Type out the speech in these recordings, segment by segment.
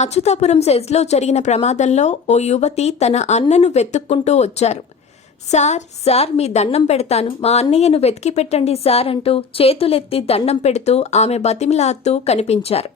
అచ్యుతాపురం సెజ్లో జరిగిన ప్రమాదంలో ఓ యువతి తన అన్నను వెతుక్కుంటూ వచ్చారు. సార్ మీ దండం పెడతాను, మా అన్నయ్యను వెతికి పెట్టండి సార్ అంటూ చేతులెత్తి దండం పెడుతూ ఆమె బతిమిలాడుతూ కనిపించారు.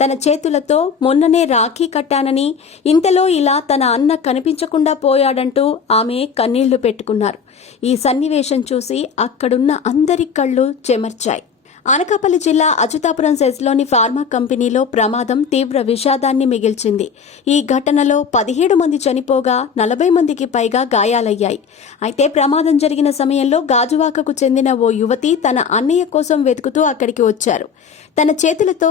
తన చేతులతో మొన్ననే రాఖీ కట్టానని, ఇంతలో ఇలా తన అన్న కనిపించకుండా పోయాడంటూ ఆమె కన్నీళ్లు పెట్టుకున్నారు. ఈ సన్నివేశం చూసి అక్కడున్న అందరి కళ్ళు చెమర్చాయి. అనకాపల్లి జిల్లా అచ్యుతాపురం సెజ్లోని ఫార్మా కంపెనీలో ప్రమాదం తీవ్ర విషాదాన్ని మిగిల్చింది. ఈ ఘటనలో 17 మంది చనిపోగా 40 మందికి పైగా గాయాలయ్యాయి. అయితే ప్రమాదం జరిగిన సమయంలో గాజువాకకు చెందిన ఓ యువతి తన అన్నయ్య కోసం వెతుకుతూ అక్కడికి వచ్చారు. తన చేతులతో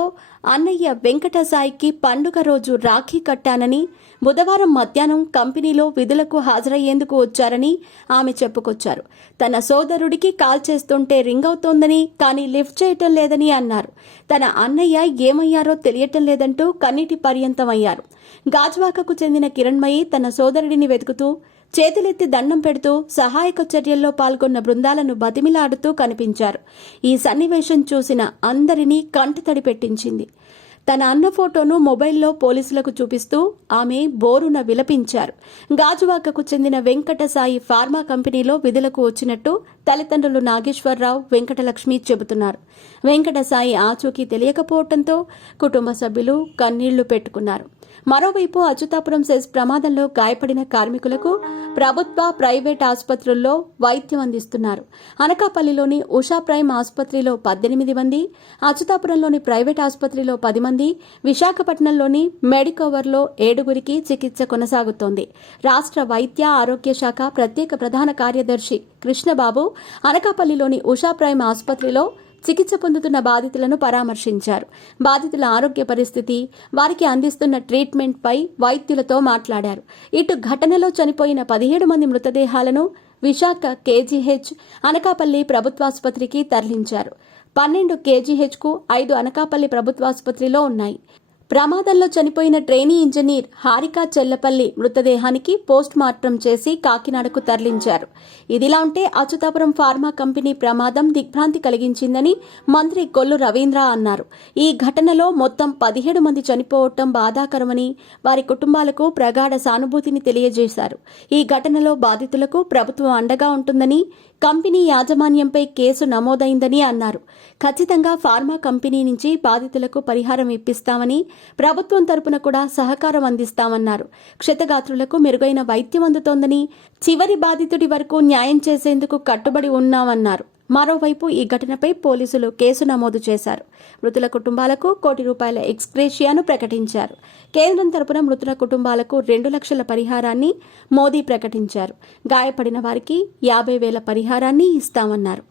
అన్నయ్య వెంకటసాయికి పండుగ రోజు రాఖీ కట్టానని, బుధవారం మధ్యాహ్నం కంపెనీలో విధులకు హాజరయ్యేందుకు వచ్చారని ఆమె చెప్పుకొచ్చారు. తన సోదరుడికి కాల్ చేస్తుంటే రింగ్ అవుతోందని, కానీ లిఫ్ట్ చేయటం లేదని అన్నారు. తన అన్నయ్య ఏమయ్యారో తెలియటం లేదంటూ కన్నీటి పర్యంతమయ్యారు. గాజువాకకు చెందిన కిరణ్మయి తన సోదరుడిని వెతుకుతూ చేతులెత్తి దండం పెడుతూ సహాయక చర్యల్లో పాల్గొన్న బృందాలను బతిమిలాడుతూ కనిపించారు. ఈ సన్నివేశం చూసిన అందరినీ కంటతడి పెట్టించింది. తన అన్న ఫోటోను మొబైల్లో పోలీసులకు చూపిస్తూ ఆమె బోరున విలపించారు. గాజువాకకు చెందిన వెంకటసాయి ఫార్మా కంపెనీలో విధులకు వచ్చినట్టు తల్లిదండ్రులు నాగేశ్వరరావు, వెంకటలక్ష్మి చెబుతున్నారు. వెంకటసాయి ఆచూకీ తెలియకపోవడంతో కుటుంబ సభ్యులు కన్నీళ్లు పెట్టుకున్నారు. మరోవైపు అచ్యుతాపురం సెజ్ ప్రమాదంలో గాయపడిన కార్మికులకు ప్రభుత్వ, ప్రైవేట్ ఆసుపత్రుల్లో వైద్యం అందిస్తున్నారు. అనకాపల్లిలోని ఉషా ప్రైమ్ ఆసుపత్రిలో 18 మంది, అచ్యుతాపురంలోని ప్రైవేట్ ఆసుపత్రిలో 10 మంది, విశాఖపట్నంలోని మెడికవర్లో 7గురికి చికిత్స కొనసాగుతోంది. రాష్ట్ర వైద్య ఆరోగ్య శాఖ ప్రత్యేక ప్రధాన కార్యదర్శి కృష్ణబాబు అనకాపల్లిలోని ఉషా ప్రైమ్ ఆసుపత్రిలో చికిత్స పొందుతున్న బాధితులను పరామర్శించారు. బాధితుల ఆరోగ్య పరిస్థితి, వారికి అందిస్తున్న ట్రీట్మెంట్పై వైద్యులతో మాట్లాడారు. ఇటు ఘటనలో చనిపోయిన 17 మంది మృతదేహాలను విశాఖ కేజీహెచ్, అనకాపల్లి ప్రభుత్వాసుపత్రికి తరలించారు. 12 కేజీహెచ్కు, 5 అనకాపల్లి ప్రభుత్వాసుపత్రిలో ఉన్నాయి. ప్రమాదంలో చనిపోయిన ట్రైనీ ఇంజనీర్ హారికా చెల్లపల్లి మృతదేహానికి పోస్ట్ మార్టం చేసి కాకినాడకు తరలించారు. ఇదిలా ఉంటే అచ్యుతాపురం ఫార్మా కంపెనీ ప్రమాదం దిగ్భ్రాంతి కలిగించిందని మంత్రి కొల్లు రవీంద్ర అన్నారు. ఈ ఘటనలో మొత్తం 17 మంది చనిపోవటం బాధాకరమని, వారి కుటుంబాలకు ప్రగాఢ సానుభూతిని తెలియజేశారు. ఈ ఘటనలో బాధితులకు ప్రభుత్వం అండగా ఉంటుందని, కంపెనీ యాజమాన్యంపై కేసు నమోదైందని అన్నారు. ఖచ్చితంగా ఫార్మా కంపెనీ నుంచి బాధితులకు పరిహారం ఇప్పిస్తామని, ప్రభుత్వం తరపున కూడా సహకారం అందిస్తామన్నారు. క్షతగాత్రులకు మెరుగైన వైద్యం అందుతోందని, చివరి బాధితుడి వరకు న్యాయం చేసేందుకు కట్టుబడి ఉన్నామన్నారు. మరోవైపు ఈ ఘటనపై పోలీసులు కేసు నమోదు చేశారు. మృతుల కుటుంబాలకు ₹1 ఎక్స్గ్రేషియాను ప్రకటించారు. కేంద్రం తరపున మృతుల కుటుంబాలకు 2 లక్షల పరిహారాన్ని మోదీ ప్రకటించారు. గాయపడిన వారికి 50,000 పరిహారాన్ని ఇస్తామన్నారు.